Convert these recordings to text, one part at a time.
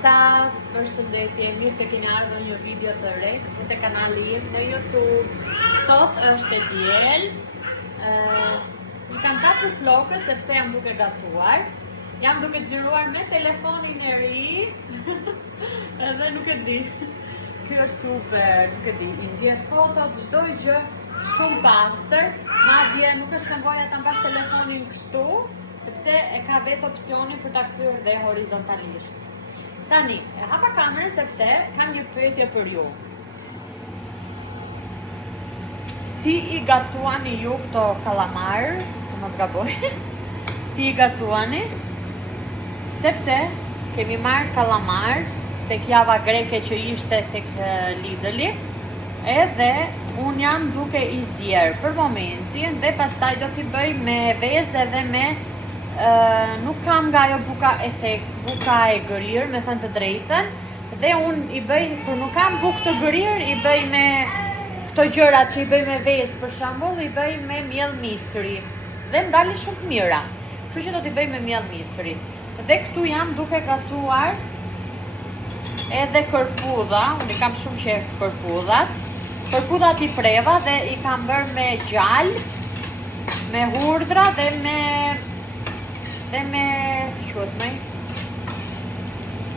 gjithësa, përshëndetje, mirë se keni ardhur një video të re këtu te kanali im në YouTube. Sot është e diel. I kam tapur flokët sepse jam duke gatuar. Jam duke xhiruar me telefonin e ri. Edhe nuk e di. Kjo është super, nuk e di. I nxjerr fotot, çdo gjë shumë pastër. Madje nuk është nevoja ta mbash telefonin kështu, sepse e ka vetë opsionin për ta kthyer dhe horizontalisht. Tani, e hapa kamerën sepse kam një pyetje për ju. Si I gatuani ju këto kalamar, të mos gaboj, si I gatuani, sepse kemi marrë kalamar tek java greke që ishte tek Lidl-i, edhe unë jam duke I zjerë për momentin dhe pastaj do t'i bëj me vezë edhe me nuk kam nga ajo buka e gërir, me thënë të drejtën, dhe unë I bëj, kur nuk kam bukë të gërir, I bëj me këto gjërat që I bëj me vezë, për shembull, I bëj me miell misri dhe më dalin shumë të mira. Kështu që do t'i bëj me miell misri. Dhe këtu jam duke gatuar edhe kërpudha, unë I kam shumë qejf kërpudhat. Kërpudhat I preva dhe I kam bërë me gjallë, me hurdhra dhe me si quhet më?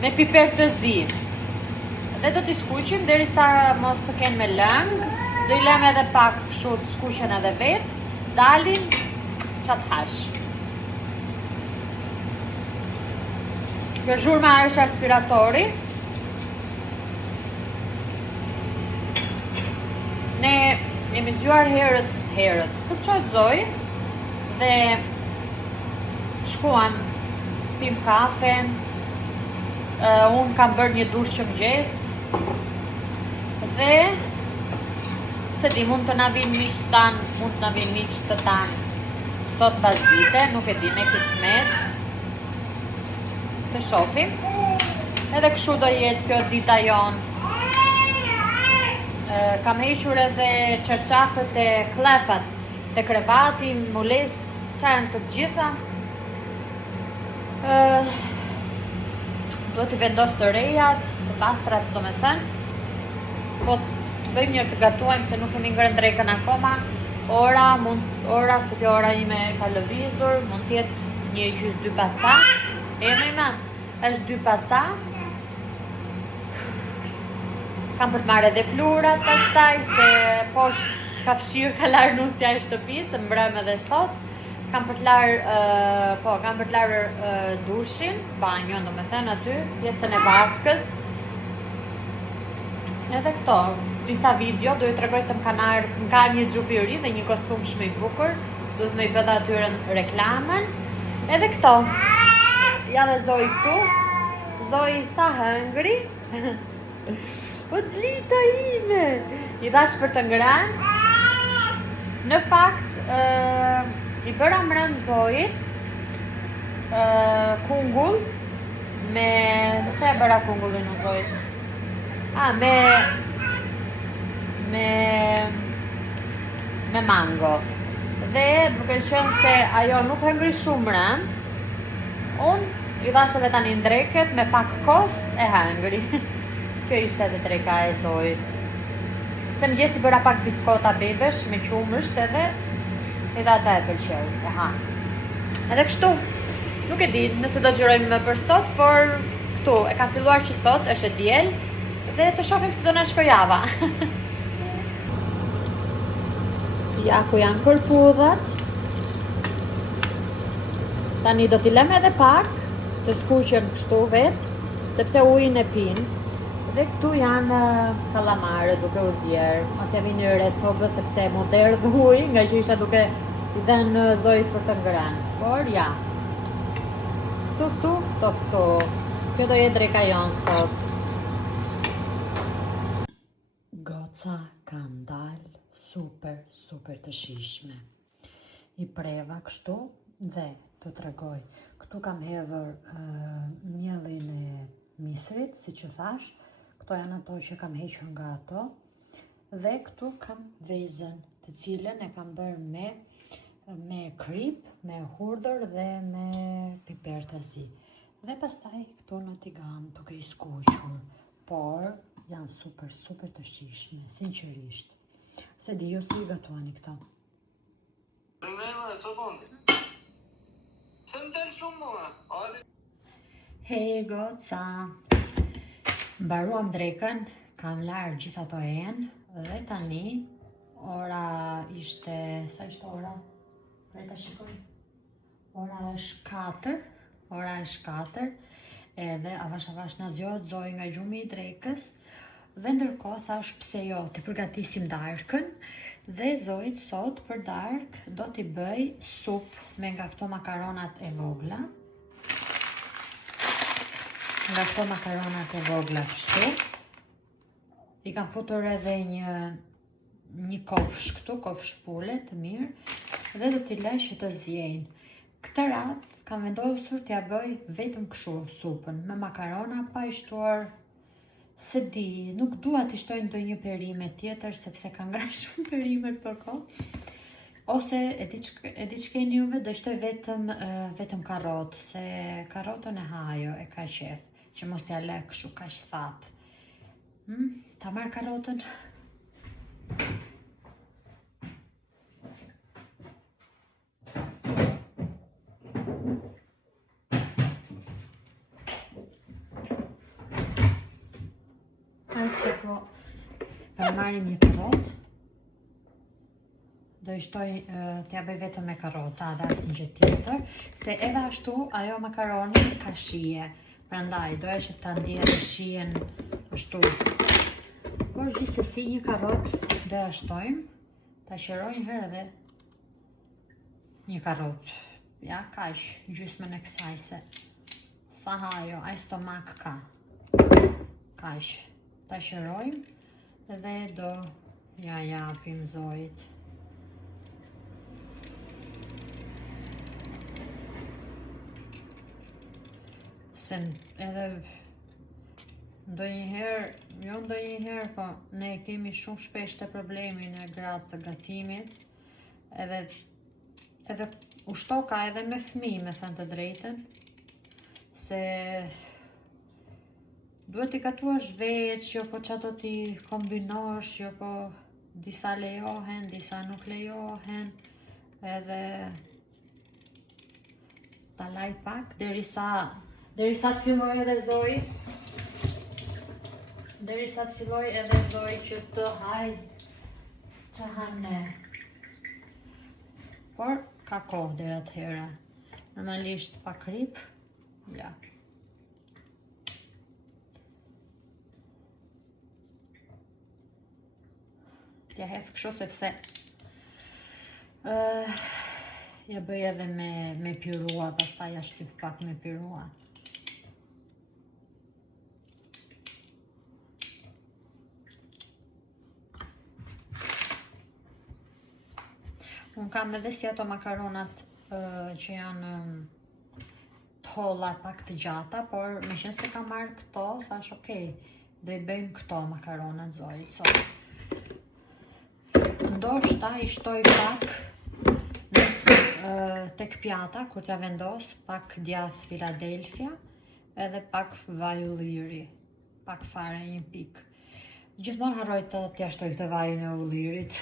Me piper të zi. Dhe do t'i skuqim derisa mos të kenë me lëng. Do I lëm edhe pak kështu të skuqen edhe vet. Dalin çat hash. Kjo zhurma është aspiratori. Ne jemi zgjuar herët, kur çohet Zoj dhe shkuam, pim kafe, unë kam bërë një dush që mëngjes dhe se di mund të na vinë miq tan, mund të na vinë miq të tan sot pas dite, nuk e di, me kismet. Të shohim. Edhe kështu do jetë kjo dita jon. Kam hequr edhe çarçafët e klefat te krevati, mules, çajën të gjitha. Do t'i vendos të rejat, të pastrat, do me thënë. Po të bëjmë njërë të gatuajmë se nuk kemi ngrënë drekën akoma. Ora, se kjo ora ime ka lëvizur, mund t'jetë një gjys 2 paca. Është 2 paca. Kam për të marrë edhe plurat pastaj, se poshtë ka fshirë, ka larë nusja e shtëpisë, mbrëm edhe sot. Kam për të larë dushin, banjon do me thënë aty, pjesën e vaskës. Edhe këto, disa video, do ju tregoj se më ka një xhup I ri dhe një kostum shumë I bukur, do të më I bëda atyre reklamën. Edhe këto, ja dhe Zoj këtu, Zoj sa hëngri. O dlita ime, I dhash për të ngrënë. Në fakt, I bëra mbrëm Zojit kungull me çfarë e bëra kungullin në Zojit? Me mango. Dhe duke qenë se ajo nuk hëngri shumë mbrëm, unë I dhash edhe tani ndreket me pak kos e hëngri. Kjo ishte edhe dreka e Zojit. Se mëngjesi bëra pak biskota bebesh me qumësht edhe ata e pëlqeu. Edhe kështu, nuk e di nëse do xhirojmë më për sot, por këtu e kam filluar që sot është e diel dhe të shohim si do na shkojë java. Ja ku janë kërpudhat. Tani do t'i lëm edhe pak të skuqen kështu vet, sepse ujin e pinë. Dhe këtu janë kalamarët duke u zjerë. Mos ja vini re sobë sepse mu derdh ujë, nga që isha duke I dhënë Zojit për të ngrënë. Por ja. Këtu. Kjo do jetë dreka jonë sot. Goca kanë dalë super të shishme. I preva kështu dhe të tregoj. Këtu kam hedhur miellin e misrit, si që thash. Këto janë ato që kam hequr nga ato. Dhe këtu kam vezën, të cilën e kam bërë me krip, me hurdhër dhe me piper të zi. Dhe pastaj këto në tigan duke I skuqur, por janë super të shishme, sinqerisht. Se di, jo si I gatuani këta. Hej, goca! Mbaruam drekën, kam larë gjitha ato enë, dhe tani, ora ishte, sa ishte ora? Preta shikoj. Ora është 4, edhe avash na zgjohet Zoi nga gjumi I drekës, dhe ndërkohë thash pse jo, të përgatisim darkën, dhe Zoit sot për darkë do t'i bëj supë me nga këto makaronat e vogla. Kështu. I kam futur edhe një kofsh këtu, kofsh pule të mirë, dhe do t'i lej që të zjejnë. Këtë radhë kam vendosur t'ja bëj vetëm kështu supën, me makarona pa I shtuar, se di, nuk dua t'i shtoj ndonjë perime tjetër, sepse ka ngrah shumë perime këto kohë. Ose e di ç'keni juve, do shtoj vetëm karrotë, se karrotën e ha ajo, e ka qef, që mos t'ja lë kështu kaq thatë. Ta marr karrotën. Se po marrim një karrotë, do I shtoj t'ja bëj vetëm me karrota dhe asnjë gjë tjetër, se edhe ashtu ajo makaroni ka shije, prandaj doja që ta ndjej shijen ashtu. Por gjithsesi një karrotë do ja shtojmë, ta qeroj një herë edhe një karrotë. Ja, kaq, gjysmën e kësaj, se sa ha ajo, ai stomak ka. Kaq. Ta qerojmë dhe do ja japim Zoit. Se edhe ndonjëherë, po ne kemi shumë shpesh të problemin e gratë të gatimit, edhe ushtoka edhe me fëmijë, me thënë të drejtën, se duhet t'i gatuash veç, jo po qa do t'i kombinosh, jo po disa lejohen, disa nuk lejohen, edhe ta laj pak, derisa të filloj edhe Zoi, që të haj që ham ne. Por, ka kohë deri atëherë. Normalisht pa krip, ja. T'ja hedh kështu sepse ja bëj edhe me pirua, pastaj ja shtyp pak me pirua. Unë kam edhe si ato makaronat që janë t'holla, pak të gjata, por me qenë se kam marrë këto, thash okej, do I bëjmë këto makaronat Zoit sot. Ndoshta I shtoj pak tek pjata, kur t'ja vendos, pak djath Philadelphia, edhe pak vaj ulliri, pak fare, një pik. Gjithmonë harroj t'ja shtoj këtë vajin e ullirit.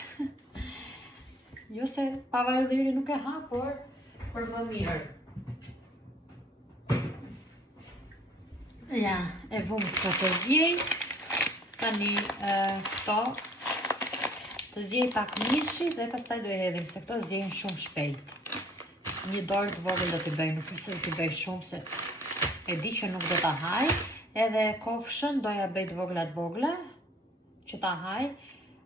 Jo se pa vaj ulliri nuk e ha, por për më mirë. Ja, e vum këto të zjej, tani këto të zjej pak mishi dhe pastaj do I hedhim, se këto zjejnë shumë shpejt. Një dorë të vogël do t'i bëj, nuk se do t'i bëj shumë, se e di që nuk do ta haj, edhe kofshën do ja bëj të vogla, që ta haj,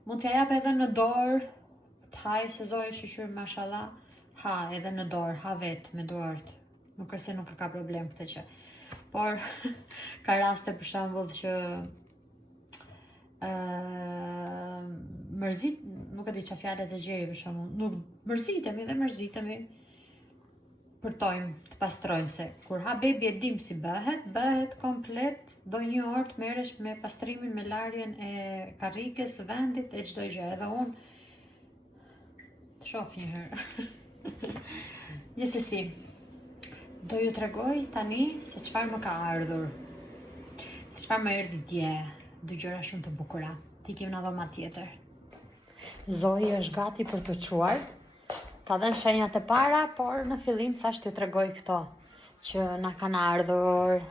mund t'ja jap edhe në dorë, t'haj, se Zoi shiqyr mashallah, ha edhe në dorë, ha vetë me dorët, nuk se nuk ka problem këtë që. Por, ka raste për shembull që mërzit, nuk e di qa fjalë të gjej për shembull, nuk mërzitemi, përtojmë, të pastrojmë, se kur ha bebi e dim si bëhet komplet, do një orë të merresh me pastrimin, me larjen e karrikës, vendit, e çdo gjë, edhe unë shoh një herë. Gjithsesi, Do ju tregoj tani se çfarë më ka ardhur. Se çfarë më erdhi dje. Dy gjëra shumë të bukura. Ti kem në dhoma tjetër. Zoe është gati për të quar. Ka dhënë shenjat e para, por në fillim thash t'ju tregoj këto që na kanë ardhur.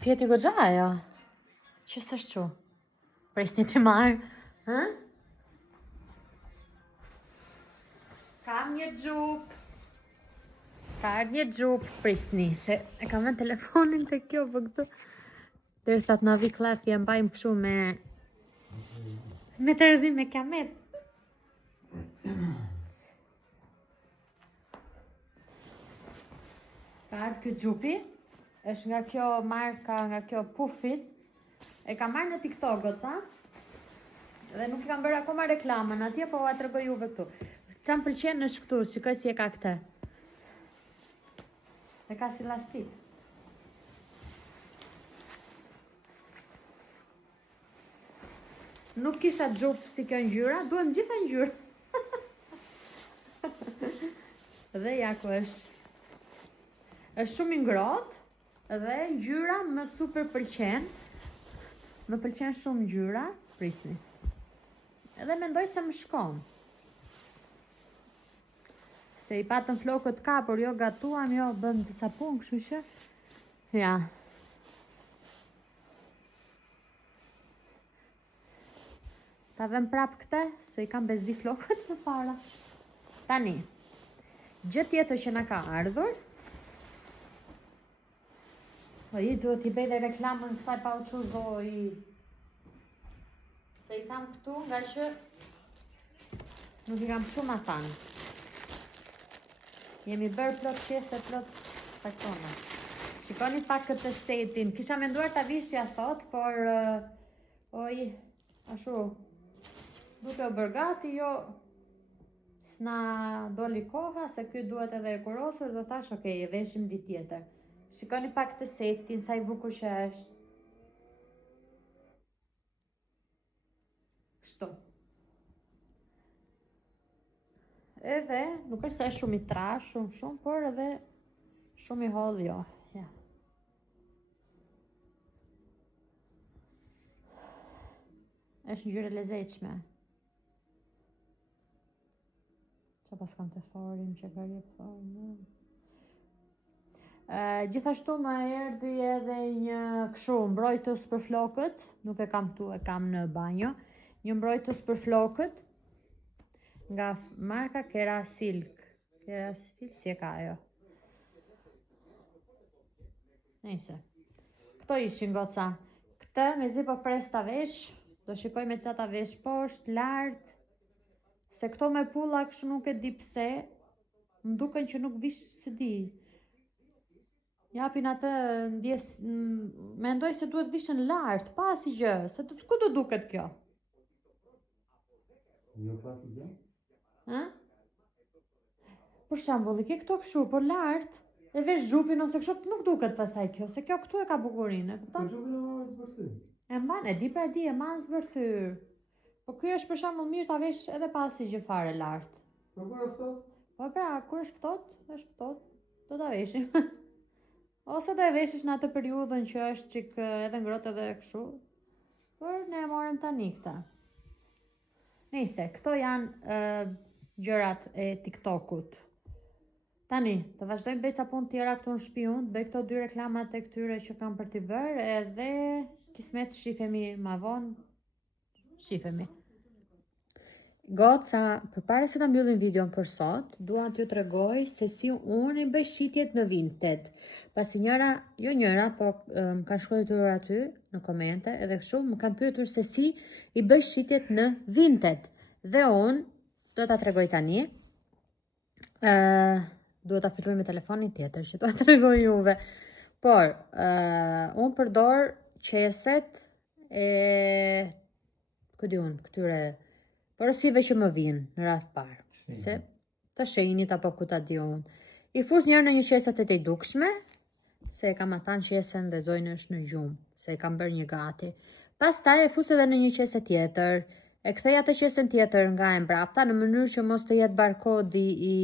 Fjeti goxha ajo. Që s'është çu. Presni ti marr, hë? Kam një xhup. Ka ardhur një xhup, prisni, se e kam vënë telefonin te kjo për këtu. Derisa të na vi klafi e mbajmë kështu me tërëzim me kamet. Ka ardhur ky xhupi, është nga kjo marka, nga kjo Pufit. E kam marrë në TikTok, goca. Dhe nuk i kam bërë akoma reklamën atje, po ua tregoj juve këtu. Qa më pëlqen është këtu, shikoj si e ka këtë. E ka si lastik. Nuk kisha xhup si kjo ngjyra, duhen gjitha ngjyra. Dhe ja ku është. Është shumë i ngrohtë dhe ngjyra më super pëlqen. Më pëlqen shumë ngjyra, prisni. Edhe mendoj se më shkon. Se i patëm flokët ka, por jo gatuam, jo bëm disa punë, kështu që. Ja. Ta vëm prap këte, se i kam bezdi flokët më para. Tani, gjë tjetër që na ka ardhur. O i duhet i bëj dhe reklamën kësaj pa u çu Zoe. Se i kam këtu nga që nuk i kam shumë atan. Jemi bërë plot qese, plot taktona. Shikoni pak këtë setin. Kisha menduar ta vishja sot, por oj, ashtu. Duke u bërë gati, jo s'na doli koha, se ky duhet edhe e kurosur, do thash, okay, e veshim ditë tjetër. Shikoni pak këtë setin, sa i bukur që është. Kështu. Edhe, nuk është se është shumë i trash, shumë, por edhe shumë i holl, jo. Ja. Është ngjyrë e lezetshme. Qa pas kam të thorim, që gërje të thorim. Gjithashtu më erdhi edhe një kështu mbrojtës për flokët, nuk e kam tu, e kam në banjo. Një mbrojtës për flokët, nga marka Kera Silk. Kera Silk, si e ka ajo. Nejse. Këto ishin goca. Këtë me zi po pres ta vesh, do shikoj me qa ta vesh poshtë, lartë, se këto me pulla kështu nuk e di pse, më duken që nuk vish se di. Japin atë ndjes, mendoj se duhet vishën lartë, pa si gjë, se ku do duket kjo? Jo pa si gjë? Ha? Për shembull, i ke këto kështu, por lartë, e vesh xhupin ose kështu nuk duket pasaj kjo, se kjo këtu e ka bukurinë, e kupton? Po xhupin e marrë zbërthyr. E mban, e di pra di, e man zbërthyr. Po ky është për shembull mirë ta vesh edhe pa si gjë fare lartë. Po kur është ftohtë? Po pra, kur është ftohtë, do ta veshim. Ose do e veshish në atë periudhën që është çik edhe ngrohtë edhe kështu. Por ne e morëm tani këta. Nëse, këto janë gjërat e TikTokut. Tani, të vazhdojmë bëj ca punë tjera këtu në shtëpi unë, të bëj këto 2 reklamat e këtyre që kam për t'i bërë, edhe kismet shifemi ma vonë, shifemi. Goca, përpara se ta mbyllim videon për sot, dua t'ju tregoj se si unë i bëj shitjet në Vinted. Pasi po më kanë shkruar aty në komente, edhe kështu më kanë pyetur se si i bëj shitjet në Vinted. Dhe unë do ta tregoj tani. Duhet ta filmoj me telefonin tjetër që do ta tregoj juve. Por unë përdor qeset e këtyre porosive që më vinë në radh parë. Se të shenjit apo ku ta di unë. I fus njërë në një qeset e të dukshme, se e kam atan qesen dhe Zojnë është në gjumë, se e kam bërë një gati. Pastaj e fus edhe në një qeset tjetër, e kthej atë qesen tjetër nga e mbrapta, në mënyrë që mos të jetë barkodi i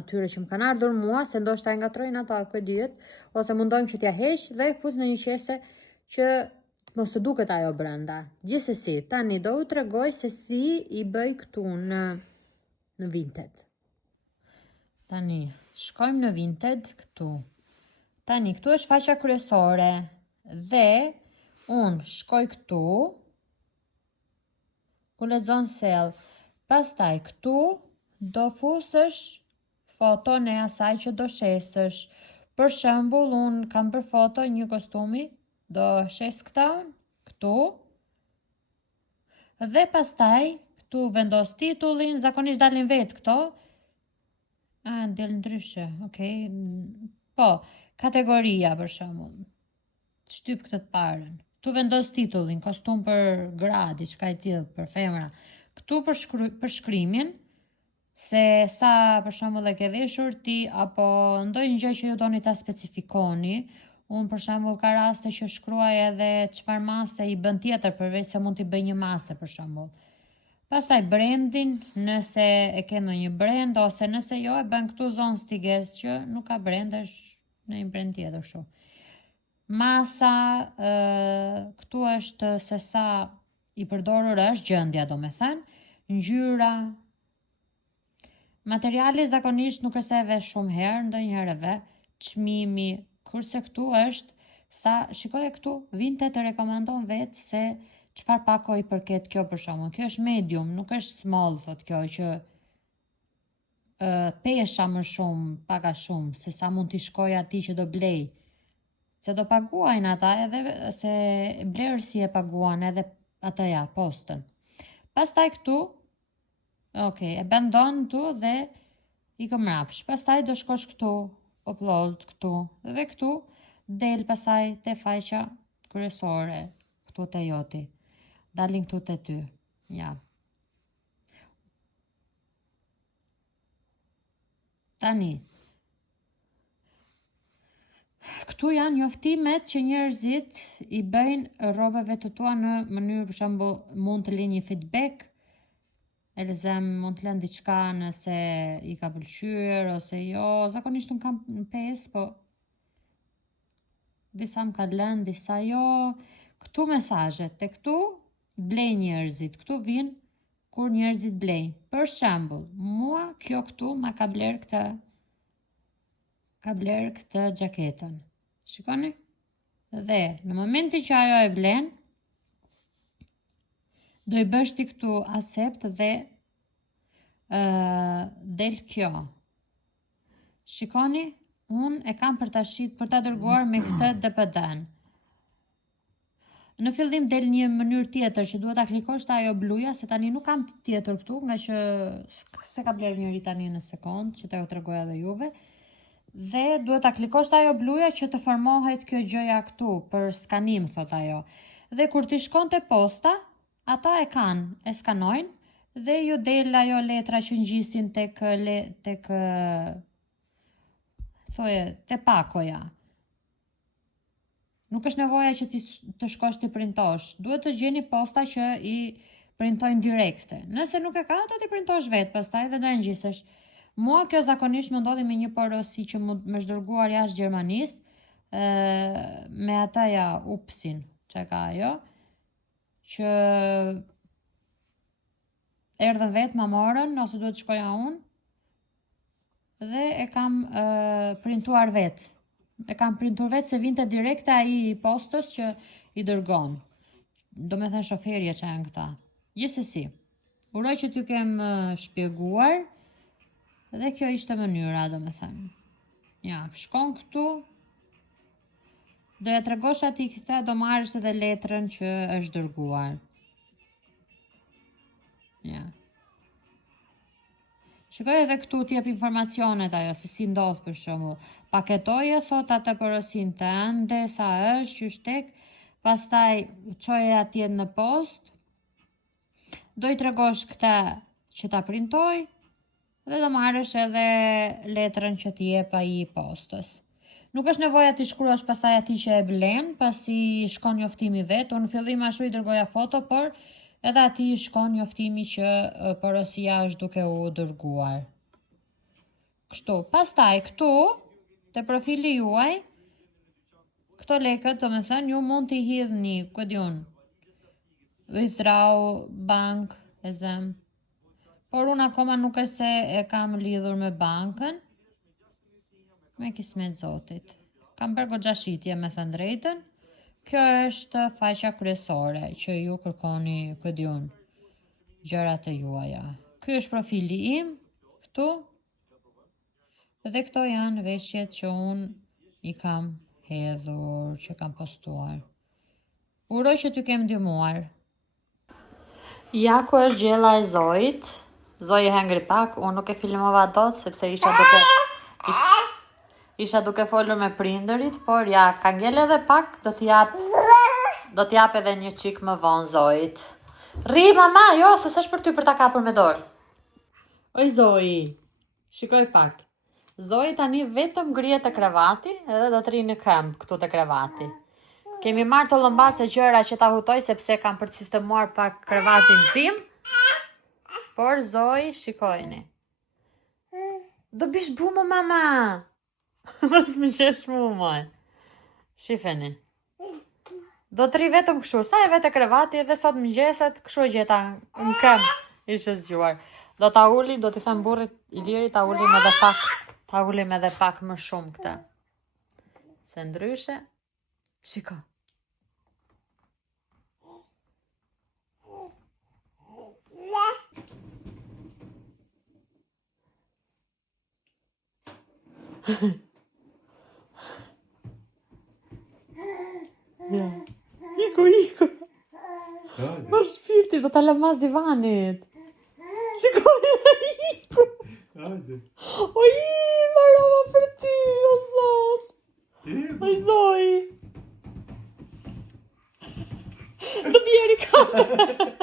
atyre që më kanë ardhur mua, se ndoshta e ngatrojnë ata, ku e dihet, ose mundojmë që t'ja heq dhe fus në një qese që mos të duket ajo brenda. Gjithsesi, tani do u tregoj se si i bëj këtu në Vinted. Tani, shkojmë në Vinted këtu. Tani, këtu është faqja kryesore dhe unë shkoj këtu, ku lexon sell. Pastaj këtu do fusësh foton e asaj që do shesësh. Për shembull, unë kam për foto një kostumi, do shes këta unë, këtu. Dhe pastaj këtu vendos titullin, zakonisht dalin vetë këto. Del ndryshe, okay. Po, kategoria për shembull. Shtyp këtë të parën. Këtu vendos titullin, kostum për gra, diçka e tillë për femra. Këtu për shkrimin, se sa për shembull e ke veshur ti, apo ndonjë gjë që ju doni ta specifikoni. Unë për shembull ka raste që shkruaj edhe çfarë mase i bën tjetër, përveç se mund t'i bëj një mase për shembull. Pastaj brandin, nëse e ke ndonjë brand, ose nëse jo, e bën këtu zonë stiges që nuk ka brand, është në një brand tjetër kështu. Masa, këtu është se sa i përdorur është gjendja, do me thënë, ngjyra. Materiali zakonisht nuk është e vesh shumë herë, ndonjëherë e ve, çmimi, kurse këtu është sa, shikoj këtu, Vinted të rekomandon vetë se çfarë pako i përket kjo për shkakun. Kjo është medium, nuk është small, thot kjo që pesha më shumë, paka shumë, se sa mund t'i shkoj atij që do blej. Se do paguajnë ata edhe se blerësi e paguan edhe ata ja, postën. Pastaj këtu, e bandon këtu dhe i këmrapsh. Pastaj do shkosh këtu, upload këtu, dhe këtu del pasaj te faqja kryesore, këtu te joti. Dalin këtu te ty, ja. Tani, këtu janë njoftimet që njerëzit i bëjnë rrobave të tua në mënyrë, për shembull, mund të lënë një feedback, Elzem mund të lënë diçka nëse i ka pëlqyer ose jo, zakonisht unë kam 5, po disa më ka lënë, disa jo. Këtu mesazhet, te këtu blej njerëzit, këtu vinë kur njerëzit blejnë. Për shembull, mua kjo këtu ma ka bler këtë xhaketën. Shikoni? Dhe në momentin që ajo e blen, do i bësh ti këtu accept dhe del kjo. Shikoni, unë e kam për ta dërguar me këtë DPD-n. Në fillim del një mënyrë tjetër që duhet ta klikosh te ajo bluja, se tani nuk kam tjetër këtu, nga që se ka bler njëri tani në sekond, që ta ju tregoj edhe juve. Dhe duhet ta klikosh te ajo bluja që të formohet kjo gjëja këtu për skanim, thot ajo. Dhe kur ti shkon te posta, ata e kanë, e skanojnë dhe ju del ajo letra që ngjisin tek te pakoja. Nuk është nevoja që ti të shkosh ti printosh. Duhet të gjeni posta që i printojnë direkte. Nëse nuk e ka, do t'i printosh vetë, pastaj dhe do e ngjisesh. Mua kjo zakonisht më ndodhi me një porosi që më është dërguar jashtë Gjermanisë, me ata ja upsin, që ka ajo, që erdhën vetë, ma morën, ose duhet shkoja unë, dhe e kam printuar vetë. E kam printuar vetë se vinte direkte ai postës që i dërgon. Do me thënë shoferja që janë këta. Gjithsesi, uroj që t'ju kem shpjeguar, dhe kjo ishte mënyra, do me thënë. Ja, shkon këtu, do ja tregosh ati këta, do marrësh edhe letrën që është dërguar. Ja. Shikoj edhe këtu t'jep informacionet ajo, se si ndodh për shembull. Paketoje, thot atë porosin tënde, sa është, qyshtek, pastaj çoje atje në post, do i tregosh këta që ta printoj, dhe do marrësh edhe letrën që t'i jep ai postës. Nuk është nevoja t'i shkruash pastaj atij që e blen, pasi shkon njoftimi vet. Unë në fillim ashtu i dërgoja foto, por edhe atij shkon njoftimi që porosia është duke u dërguar. Kështu. Pastaj këtu te profili juaj këto lekët, do me thënë, ju mund t'i hidhni, ku di unë, withdraw, bank, e zëm. Por unë akoma nuk është se e kam lidhur me bankën, me kismet zotit. Kam bërë goxha shitje me thënë drejtën. Kjo është faqja kryesore që ju kërkoni, ku di unë, gjërat e juaja. Ky është profili im, këtu. Dhe këto janë veshjet që unë i kam hedhur, që kam postuar. Uroj që t'ju kem ndihmuar. Ja ku është gjella e Zojit. Zoji hengri pak, unë nuk e filmova dot sepse isha duke folur me prindërit, por ja, ka ngel edhe pak, do t'jap edhe një qik më vonë Zojit. Rri, mama, jo, se s'është për ty për ta kapur me dorë. Oj, Zoji, shikoj pak. Zoji tani vetëm ngrihet te krevati edhe do të rri në këmbë këtu te krevati. Kemi marrë të lëmbace gjëra që ta hutoj sepse kam për të sistemuar pak krevatin tim. Por Zoji, shikojni. Do bish bumë, mama. Mos më qesh mu, moj. Shifeni. Do të rri vetëm kështu, sa e vete krevati edhe sot mëngjeset kështu gjeta në këmbë ishte zgjuar. Do ta uli, do t'i them burrit Iliri ta ulim edhe pak më shumë këtë. Se ndryshe, shiko. Ja. Iku. Po shpirti, do ta lëm mas divanit. Shikoj, iku. Hajde. Oj, marrova për ty, o zot. Oj, Zoji. Do bjeri kamerë.